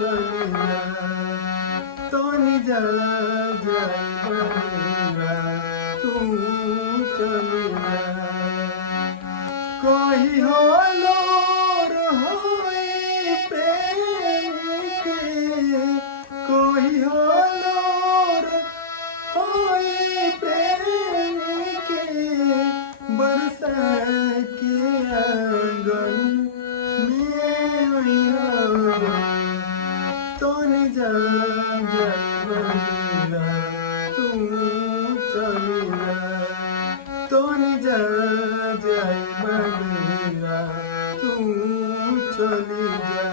चली जा तनी जा जाए बगीरा तू चली जा कही हो लोर होई प्रेम के कोई हो लोर होई प्रेम के बरसा के आंगन तनी जा जाए बगीरा तू चली जा तनी जा जाए बगीरा तू चली जा।